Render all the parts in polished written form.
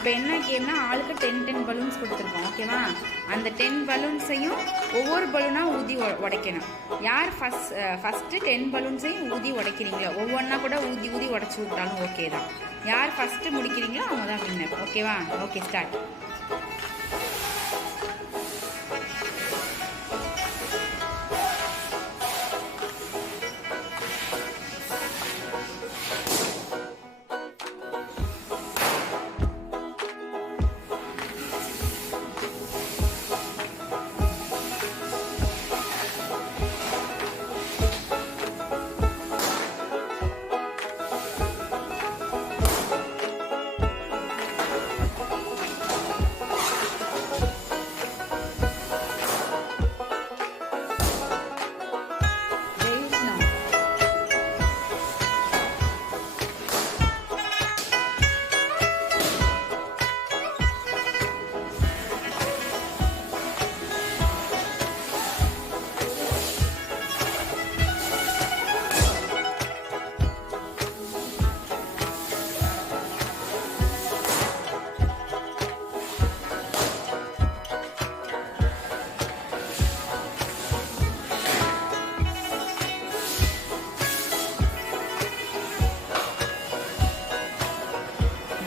இப்போ என்ன கேம்னா ஆளுக்கு 10 பலூன்ஸ் கொடுத்துருக்கோம். ஓகேவா? அந்த 10 பலூன்ஸையும் ஒவ்வொரு பலூனாக ஊதி உடைக்கணும். யார் ஃபஸ்ட்டு 10 பலூன்ஸையும் ஊதி உடைக்கிறீங்களோ, ஒவ்வொன்றா கூட ஊதி ஊதி உடச்சி விட்டாலும் ஓகே தான். யார் ஃபஸ்ட்டு முடிக்கிறீங்களோ அவங்க தான் வின்னர். ஓகேவா? Okay, start.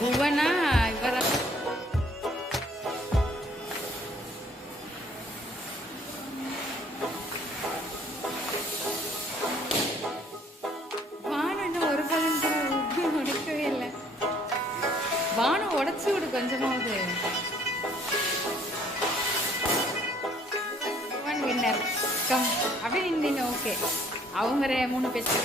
புவனா இவர பானு இன்னும் ஒரு பலன் கூட உடைக்கவே இல்லை. பானு உடச்சி விடு கொஞ்சமாவது. புவன் வின்னர். கம் அப்படியே நின்று. ஓகே, அவங்க 3 பேர்.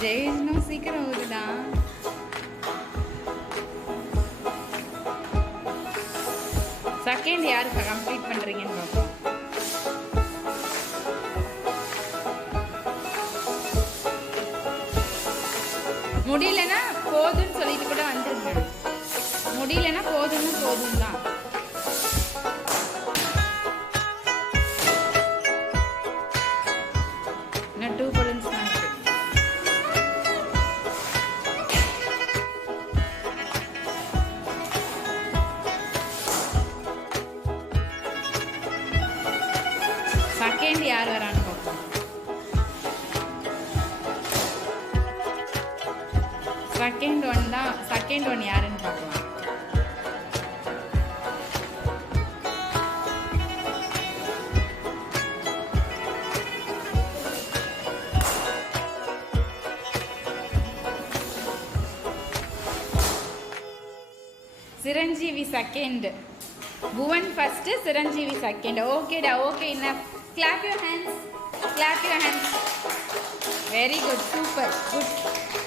ஜெயினும் சீக்கிரம் வருதா? செகண்ட் யாருக்கு கம்ப்ளீட் பண்றீங்கன்னு பார்ப்போம். முடியலன்னா போதும்னு சொல்லிட்டு கூட வந்துருங்க. முடியலன்னா போதும் தான். இன்னும் 2 பலூன்ஸ் தான் இருக்கு. செகண்ட் யார் வரான்னு பார்ப்போம். செகண்ட் ஒன் யாருன்னு பார்க்கலாம். Chiranjeevi second, Bhuvan first, Chiranjeevi second. ஓகேடா, okay. Enough. Clap your hands. Very good. Super. Good.